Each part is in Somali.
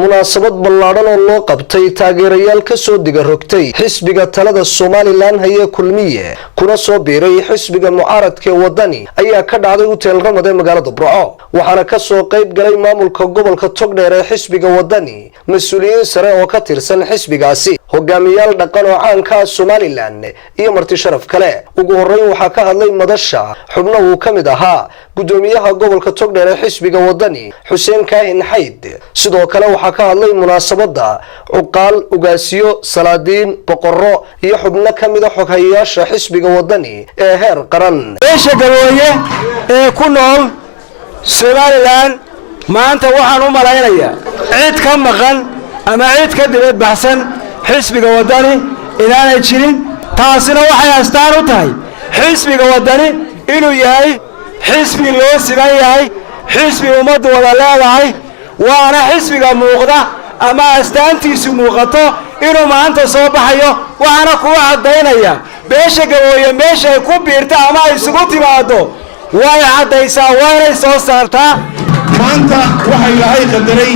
munaasabad ballaaran oo loo qabtay taageerayaal ka soo diga rogtay xisbiga talada Somaliland haye kulmiye kuna soo biiray xisbiga mucaaradka ee Waddani ayaa ka dhacday hotel Ramad ee magaalada Burco waxaana ka soo qayb galay maamulka gobolka Taageerayaasha ee xisbiga Waddani mas'uuliyiin sare oo ka tirsan xisbigaasi hogaamiyaal dhaqan oo caan ka ah Somaliland iyo marti sharaf kale ugu horeyn waxa ka hadlay madasha xubno uu kamid ahaa gudoomiyaha gobolka Taageerayaasha xisbiga Waddani Xuseen Kaahin Xayd sidoo kale waxa ka hadlay munaasabada uqaal ugaasiyo salaadiin boqorro iyo xubno kamid ah xoghayaasha xisbiga Waddani ee heer qaran beesha galooye ee ku nool Somaliland maanta waxaan u malaynayaa cid ka maqan ama cid ka dibad baxsan xisbiga Waddani inaanay jirin taasina waxay astaan u tahay xisbiga Waddani inuu yahay xisbi loo siman yahay xisbi ummaddu wada leedahay waana xisbiga muuqda ama astaantiisu muuqato inuu maanta soo baxayo waxaana ku cadeynaya beesha galooye meesha ay ku biirta ama ay isugu timaado way cadaysaa waanay soo saartaa maanta waxa ilaahay qadaray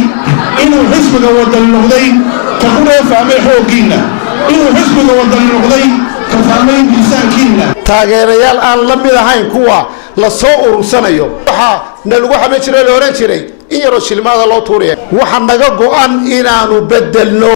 inuu xisbiga Waddani noqday ka ku fahmay xoogiina inuu xisbiga Waddani noqday ka fahmay miisaankiina taageerayaal aan la mid ahayn kuwa la soo urursanayo waxa lagu xamay jiray la oran jiray in yaro shilmaada loo tuuriyo waxa naga go'an inaanu bedelno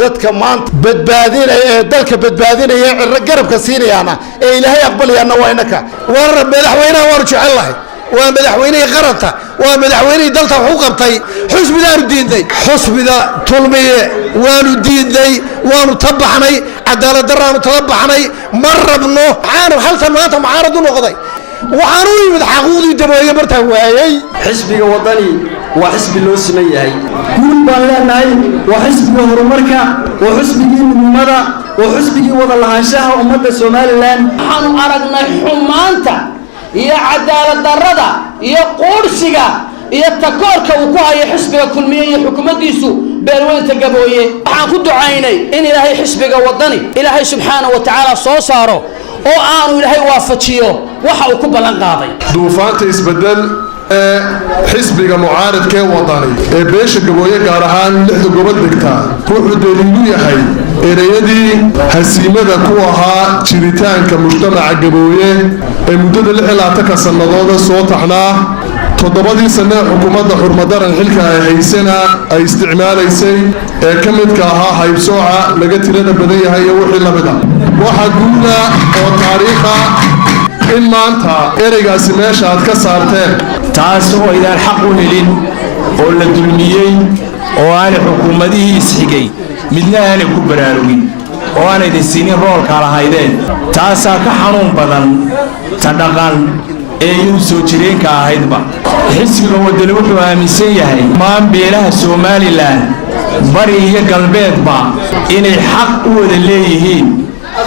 dadka maanta badbaadinaya ee dalka badbaadinaya garabka siinayana ee ilaahay aqbalayana waa inaka war madaxweynaha war jecelahay waa madaxweynaha qaranta waa madaxweynaha dalka wuxuu qabtay xusbidaanu diiday xusbida tulmiye waanu diiday waanu tabaxnay cadaalad daraanu tabaxnay marabno waxaanu halkan maanta mucaarad u noqday waxaanu yimid xaquuqdii dabooye martaan waayay xisbiga Waddani waa xisbi loo siman yahay guul baan leenahay waa xisbiga horumarka waa xisbigii midnimada waa xisbigii wada lahaanshaha ummadda Somaliland waxaanu aragnay xumaanta iyo cadaalad darrada iyo qoorsiga iyo takoorka uu ku hayo xisbiga kulmiye iyo xukuumaddiisu beelweynta gabooye waxaan ku ducaynay in ilaahay xisbiga Waddani ilaahay subxaanahu wa ta'ala soo saaro oo aanu ilaahay waafajiyo waxa uu ku balan qaaday duufaanta isbedel xisbiga mucaaradka ee Waddani ee beesha gabooye gaar ahaan lixda gobol degta wuxuu daliilu yahay ereyadii hasiimada ku ahaa jiritaanka mujtamaca gabooye ee muddada 26 sanadooda soo taxnaa 7 sano xukuumadda xurmadaran xilka ay haysana ay isticmaalaysay ee ka midka ahaa haybsooca laga tirada badan yahay iyo wixii la mid ah waxa guula oo taariikha in maanta ereygaasi meesha aad ka saarteen taas oo idaan xaq u helin oo la dulmiyay oo aan xukuumadihii isxigay midna aan ku baraarugin oo aan idin siinin roolka lahaydeen taasaa ka xanuun badan ta dhaqan ee uu soo jireenka ahaydba xisbiga Waddani wuxuu aaminsan yahay maan beelaha Somaliland bari iyo galbeedba inay xaq u wada leeyihiin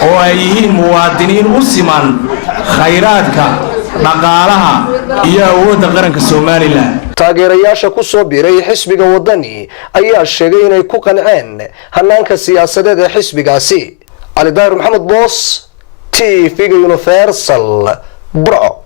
oo ay yihiin muwaadiniin u siman khayraadka dhaqaalaha iyo awoodda qaranka Somaliland taageerayaasha ku soo biiray xisbiga Waddani ayaa sheegay inay ku qanceen hanaanka siyaasadeed ee xisbigaasi Caliboos TV Universal Burco.